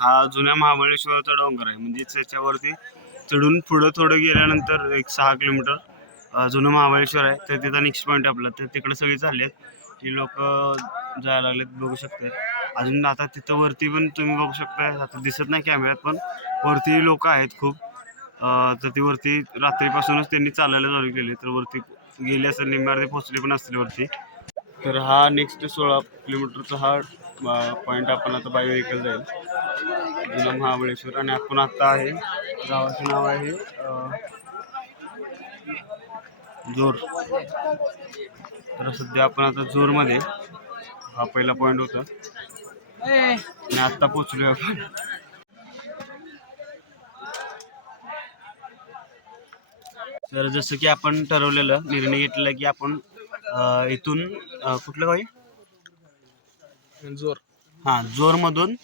हा जुन्या महाबळेश्वरचा डोंगर आहे. म्हणजे त्याच्यावरती चढून पुढं थोडं गेल्यानंतर एक सहा किलोमीटर जुनं महाबळेश्वर आहे. तर तिथं नेक्स्ट पॉईंट आपला. तर तिकडे सगळे चालले आहेत. ती लोक जायला लागलेत बघू शकते अजून आता तिथं वरती पण तुम्ही बघू शकता आता दिसत नाही कॅमेऱ्यात पण वरती लोक आहेत खूप. तर ती वरती रात्रीपासूनच त्यांनी चालायला चालू केली. तर वरती गेले असेल निम्म्यावरती पोहोचले पण असतील वरती. तर हा नेक्स्ट सोळा किलोमीटरचा हा पॉईंट आपण आता बाय व्हेकल जाईल. जुना महाबळेश्वर आणि आपण आता आहे. गावाचं नाव आहे जोर. तर सध्या आपण आता जोरमध्ये हा पहिला पॉईंट होता. आणि आत्ता पोचलोय आपण. तर जसं की आपण ठरवलेलं निर्णय घेतलेला की आपण इथून कुठलं गावी? जोर. हां जोरमधून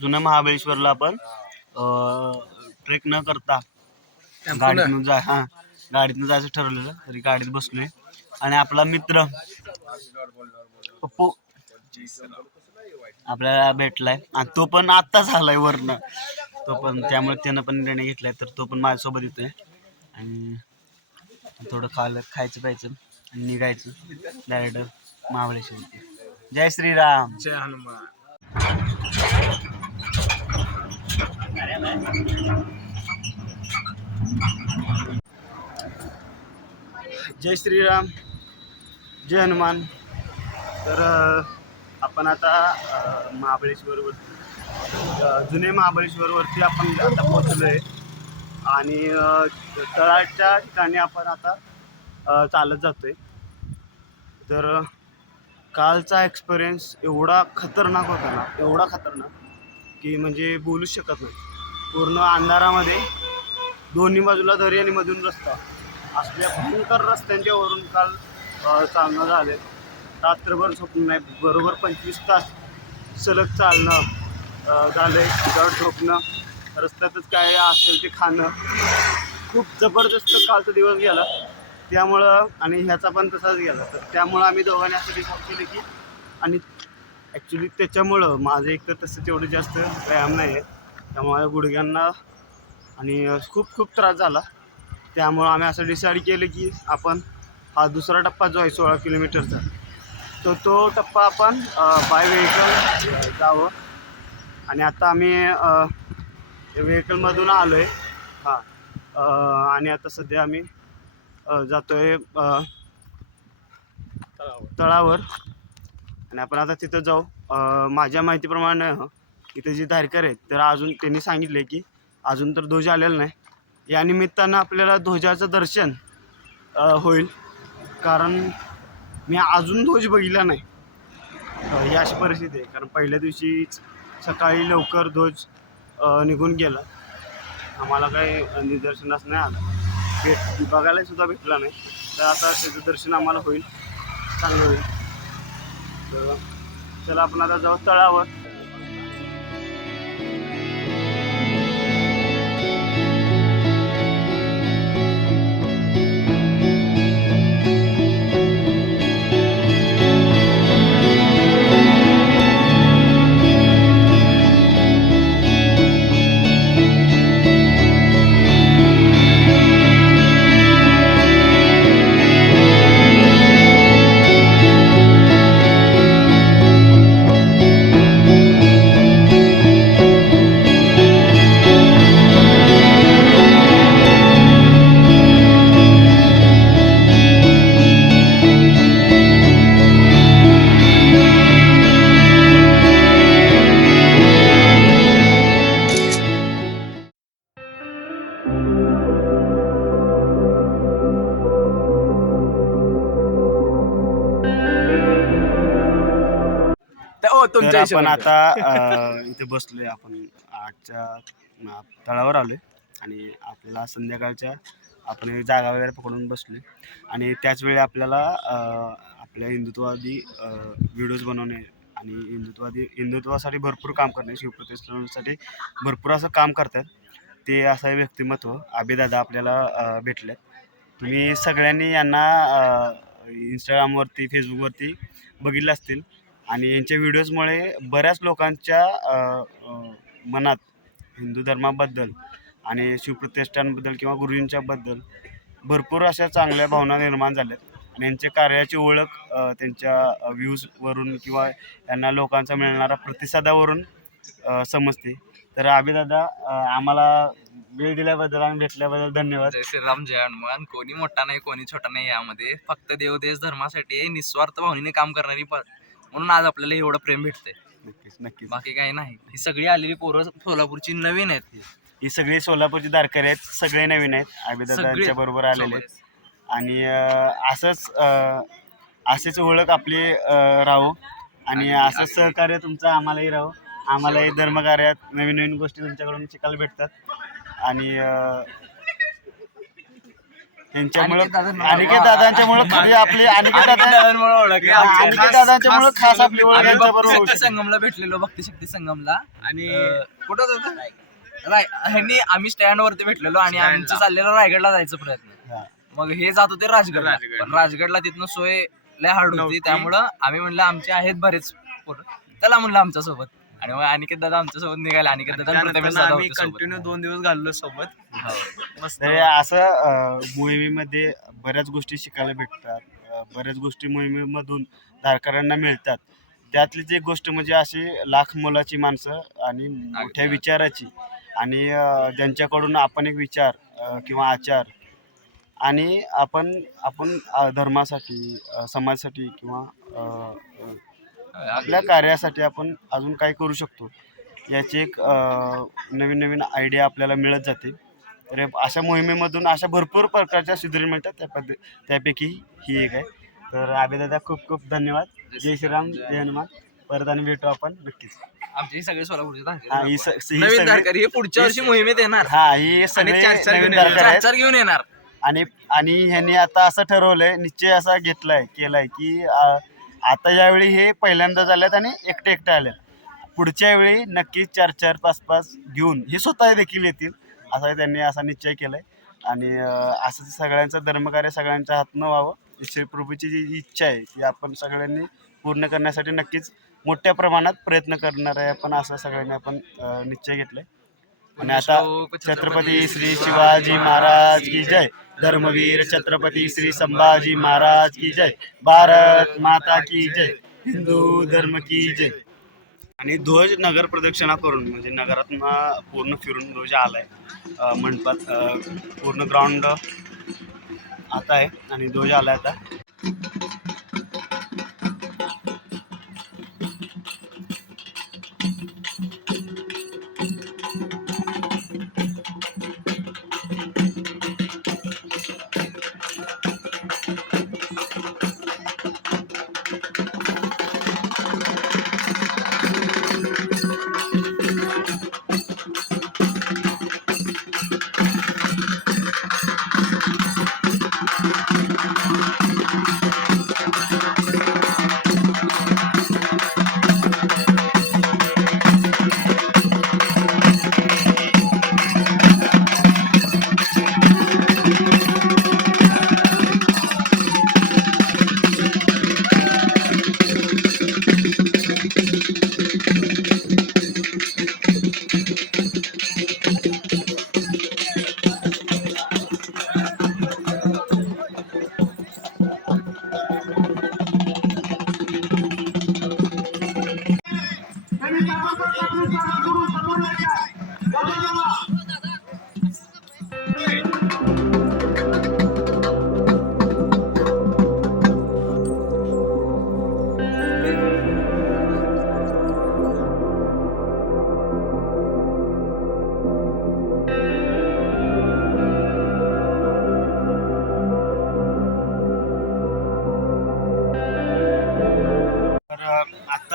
जुन्या महाबळेश्वरला आपण ट्रेक न करता गाडीतून जा हां गाडीतून जायचं ठरवलेलं तरी गाडीत बसलोय. आणि आपला मित्र पप्पू आपल्याला भेटलाय. आणि तो पण आत्ताच आलाय वरनं. तो पण त्यामुळे त्यानं पण निर्णय घेतलाय तर तो पण माझ्यासोबत येतोय. आणि थोडं खायला खायचं प्यायचं आणि निघायचं. डायरेक्ट महाबळेश्वर. जय श्रीराम. जय हनुमान. जय श्रीराम जय हनुमान. तर आपण आता महाबळेश्वरवर जुने महाबळेश्वरवरती आपण आता पोहोचलो आहे आणि तळाच्या ठिकाणी आपण आता चालत जातो आहे तर कालचा एक्सपिरियन्स एवढा खतरनाक होता ना एवढा खतरनाक की म्हणजे बोलूच शकत नाही पूर्ण अंधारामध्ये. दोन्ही बाजूला दरी आणि मधून रस्ता. असल्या भयंकर रस्त्यांच्या वरून काल चालणं झाले. रात्रभर झोपून नाही बरोबर पंचवीस तास सलग चालणं झालं झालंय. जड झोपणं रस्त्यातच काय असेल ते खाणं. खूप जबरदस्त कालचा दिवस गेला. त्यामुळं आणि ह्याचा पण तसाच गेला. तर त्यामुळं आम्ही दोघांनी असं डिसाईड केलं की आणि ॲक्च्युली त्याच्यामुळं माझं एक तर तसं तेवढं जास्त व्यायाम नाही आहे त्यामुळे गुडघ्यांना आणि खूप खूप त्रास झाला. त्यामुळं आम्ही असं डिसाईड केलं की आपण हा दुसरा टप्पा जो आहे सोळा किलोमीटरचा तो तो टप्पा आपण बाय व्हेकल जावं. आणि आता आम्ही व्हेकलमधून आलो आहे हां आणि आता सध्या आम्ही जातो आहे तळावर. आणि आपण आता तिथं जाऊ. माझ्या माहितीप्रमाणे इथे जे धारकर आहेत तर अजून त्यांनी सांगितले की अजून तर ध्वज आलेला नाही. या निमित्तानं आपल्याला ध्वजाचं दर्शन होईल. कारण मी अजून ध्वज बघितला नाही. या ही अशी परिस्थिती आहे. कारण पहिल्या दिवशीच सकाळी लवकर ध्वज निघून गेला. आम्हाला काही निदर्शनास नाही आलं. भेट बघायला सुद्धा भेटला नाही. तर आता त्याचं दर्शन आम्हाला होईल. चांगलं होईल. तर चला आपण आता जाऊ तळावर. आपण. आता अ, इथे बसलोय आपण. आठच्या अ, तळावर आलोय आणि आपल्याला संध्याकाळच्या आपण जागा वगैरे पकडून बसलोय. आणि त्याच वेळी आपल्याला अ, आपल्या हिंदुत्ववादी व्हिडिओज बनवणे आणि हिंदुत्ववादी हिंदुत्वासाठी भरपूर काम करणे शिवप्रतिष्ठानासाठी भरपूर असं काम करतात. ते असं आहे व्यक्तिमत्व. अभिदादा आपल्याला अ, भेटले तुम्ही सगळ्यांनी यांना इंस्टाग्रामवरती फेसबुकवरती बघितलं असतील आणि यांच्या व्हिडिओजमुळे बऱ्याच लोकांच्या मनात हिंदू धर्माबद्दल आणि शिवप्रतिष्ठानबद्दल किंवा गुरुजींच्याबद्दल भरपूर अशा चांगल्या भावना निर्माण झाल्यात. आणि यांच्या कार्याची ओळख त्यांच्या व्ह्यूजवरून किंवा यांना लोकांचा मिळणारा प्रतिसादावरून समजते. तर आबीदादा आम्हाला वेळ दिल्याबद्दल आणि भेटल्याबद्दल धन्यवाद. जय श्रीराम जय हनुमान. कोणी मोठा नाही कोणी छोटा नाही यामध्ये. फक्त देवदेश धर्मासाठी निस्वार्थ भावनेने काम करणारी प- म्हणून आज आपल्याला एवढं प्रेम भेटतंय. नक्कीच नक्कीच. बाकी काही नाही. ही सगळी आलेली पोरं सोलापूरची नवीन आहेत. ही. ही सगळी सोलापूरची दारकरी आहेत सगळे नवीन आहेत. सगळे बरोबर आलेले आहेत. आणि अ, असंच अ, अशीच ओळख आपली अ, राहो. आणि असंच. सहकार्य तुमचं आम्हालाही राहो. आम्हालाही धर्मकार्यात नवीन नवीन गोष्टी तुमच्याकडून शिकायला भेटतात. आणि अ, त्यांच्यामुळं अनिकेत दादांच्यामुळं खरी आपली अनिकेत अनिकेत दादा दादांमुळं. अनिकेत दादांच्यामुळं खास आपली ओळख यांच्याबरोबर. संगमला भेटलेलो भक्ती शक्ती संगमला आणि कुठं होतं? राय ह्यांनी आम्ही स्टँड वरती भेटलेलो आणि. आमचं चाललेलं रायगडला जायचं प्रयत्न. मग हे जात होते राजगडला राजगड. पण राजगडला तिथनं सोय लय हार्ड होती नव्हती. त्यामुळं आम्ही म्हणलं आमचे आहेत बरेच पोरं त्याला म्हणलं आमच्यासोबत आणि मग अनिकेत दादा आमच्यासोबत निघाले. अनिकेत दादा आणि प्रथमेश त्यानंतर दादा आम्ही होते सोबत. कंटिन्यू दोन दिवस घाललो सोबत. हो. मस्त तर असं मोहिमेमध्ये बऱ्याच गोष्टी शिकायला भेटतात. अ, बऱ्याच गोष्टी मोहिमेमधून धारकऱ्यांना मिळतात. त्यातलीच एक गोष्ट म्हणजे अशी लाख मोलाची माणसं आणि मोठ्या विचाराची आणि अ, ज्यांच्याकडून आपण एक विचार अ, किंवा आचार आणि आपण आपण अ, धर्मासाठी अ, समाजासाठी किंवा अ, अ, आपल्या कार्यासाठी आपण अजून काय करू शकतो? याची एक अ, नवीन नवीन आयडिया आपल्याला मिळत जाते. तर अशा मोहिमेमधून अशा भरपूर प्रकारच्या सुधारणा मिळतात. त्या पद्ध त्यापैकी ही एक आहे. तर अभिदादा खूप खूप धन्यवाद. जय श्रीराम जय हनुमान. परत आणि भेटू आपण नक्कीच. आमचे हे सगळे सोलापूरचे हा धारकरी ही स- ही नवीन सगळी- धारकरी हे पुढच्या वर्षी मोहिमेत येणार. हा ही सगळे चार- चार नवीन घेऊन धारकरी आहेत. चार चार घेऊन येणार. आणि आणि ह्यांनी आता असं ठरवलंय निश्चय असा घेतलाय केलाय की आता यावेळी हे पहिल्यांदा झाल्यात आणि एकटे एकटे आल्यात पुढच्या वेळी नक्कीच चार चार पाच पाच घेऊन हे स्वतः देखील येतील असा त्यांनी असा निश्चय केलाय. आणि असं सगळ्यांचं धर्मकार्य सगळ्यांच्या हातनं व्हावं ही श्रीप्रभूची जी इच्छा आहे ती आपण सगळ्यांनी पूर्ण करण्यासाठी नक्कीच मोठ्या प्रमाणात प्रयत्न करणार आहे आपण असं सगळ्यांनी आपण निश्चय निश्चय घेतलाय. आणि आता छत्रपती श्री शिवाजी महाराज की जय. धर्मवीर छत्रपती श्री संभाजी महाराज की जय. भारत माता की जय. हिंदू धर्म की जय. आणि ध्वज नगर प्रदक्षिणा करून म्हणजे नगरात पूर्ण फिरून ध्वज आलाय. मंडपात पूर्ण ग्राउंड आता आहे आणि ध्वज आलाय आता.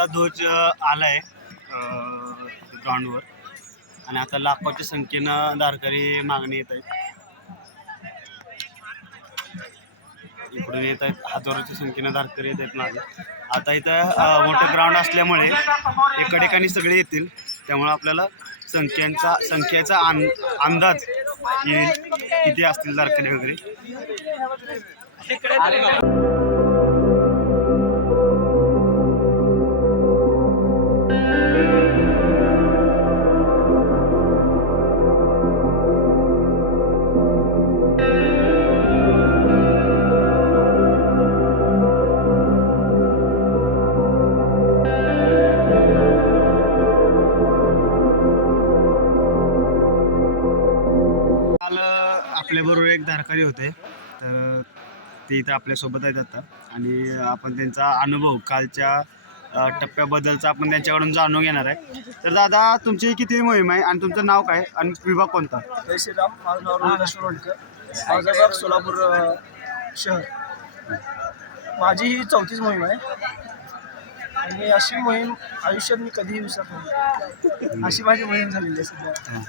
आत्ता ध्वज आला आलाय ग्राउंडवर आणि आता लाखोच्या संख्येनं दारकरी मागणी येत आहेत. इकडून येत आहेत हजारोच्या संख्येनं दारकरी येत आहेत मागे. आता इथं मोठं ग्राउंड असल्यामुळे एका ठिकाणी सगळे येतील. त्यामुळे आपल्याला संख्यांचा संख्येचा अंदाज येईल. किती असतील दारकरी वगैरे? सहकारी होते. तर ते इथं आपल्यासोबत आहेत आता. आणि आपण त्यांचा अनुभव कालच्या टप्प्याबद्दलचा आपण त्यांच्याकडून जाणून घेणार आहे. तर दादा तुमची किती मोहीम आहे आणि तुमचं नाव काय आणि विभाग कोणता? जय श्रीराम माझं नाव रोहित रोडकर. माझं गाव सोलापूर शहर. माझी ही चौथीच मोहीम आहे. आणि अशी मोहीम आयुष्यात मी कधीही विसरत नाही. अशी माझी मोहीम झालेली आहे सध्या.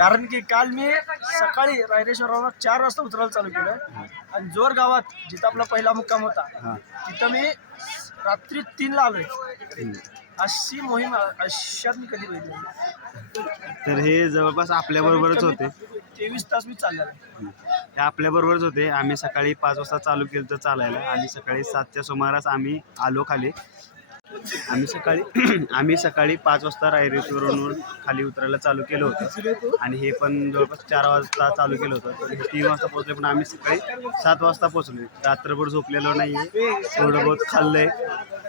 कारण की काल मी सकाळी रायरेश्वरावर चार वाजता उतरायला चालू केलं. आणि जोर गावात जिथं आपला पहिला मुक्काम होता हां. तिथं मी रात्री तीनला आलोय. अशी मोहीम आयुष्यात मी कधी बघितली नाही. तर हे जवळपास आपल्याबरोबरच होते. तेवीस तास मी चाललेलो आहे. ते आपल्याबरोबरच होते. आम्ही सकाळी पाच वाजता चालू केलं तर चालायला. आणि सकाळी सातच्या सुमारास आम्ही आलो खाली. आम्ही सकाळी आम्ही सकाळी पाच वाजता रायरेश्वरून खाली उतरायला चालू केलं होतं. आणि हे पण जवळपास चार वाजता चालू केलं होतं. हे तीन वाजता पोहोचले पण आम्ही सकाळी सात वाजता पोहोचलो. रात्रभर झोपलेलो नाही आहे थोडं बहुत खाल्लंय.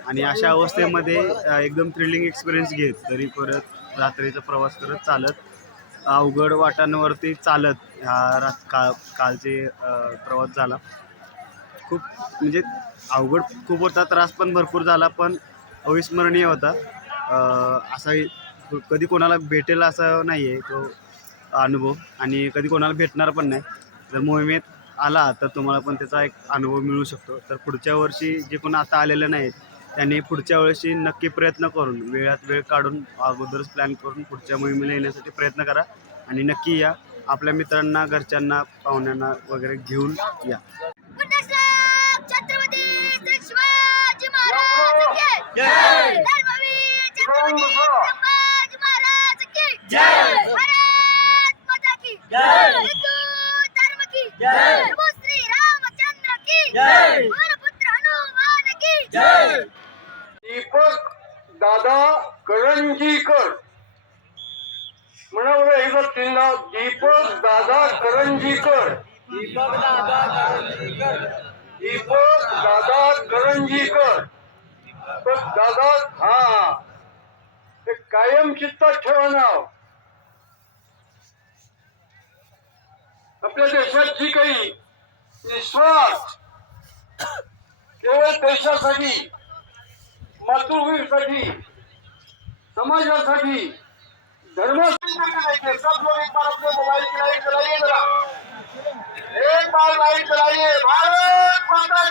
आणि अशा अवस्थेमध्ये एकदम थ्रिलिंग एक्सपिरियन्स घेत तरी परत रात्रीचा प्रवास करत चालत अवघड वाटांवरती चालत हा रात का कालचे प्रवास झाला. खूप म्हणजे अवघड खूप होता त्रास पण भरपूर झाला पण अविस्मरणीय होता. असा कधी कोणाला भेटेल असं नाही आहे तो अनुभव आणि कधी कोणाला भेटणार पण नाही. जर मोहिमेत आला तर तुम्हाला पण त्याचा एक अनुभव मिळू शकतो. तर पुढच्या वर्षी जे कोण आता आलेले नाहीत त्यांनी पुढच्या वर्षी नक्की प्रयत्न करून वेळात वेळ काढून अगोदरच प्लॅन करून पुढच्या मोहिमेला येण्यासाठी प्रयत्न करा आणि नक्की या. आपल्या मित्रांना घरच्यांना पाहुण्यांना वगैरे घेऊन या. दीपक दादा करंजीकर. म्हणा बरं एकच तीन नाव दीपक दादा करंजीकर. दीपक दादा करंजीकर. दीपक दादा करंजीकर. दादा हा. ते कायम चित्तात ठेवणं आपल्या देशात जी काही निस्वार्थ केवळ देशासाठी मातृभूमीसाठी समाजासाठी धर्म सब लोग एक बार अपने मोबाइल की लाइट भारत माता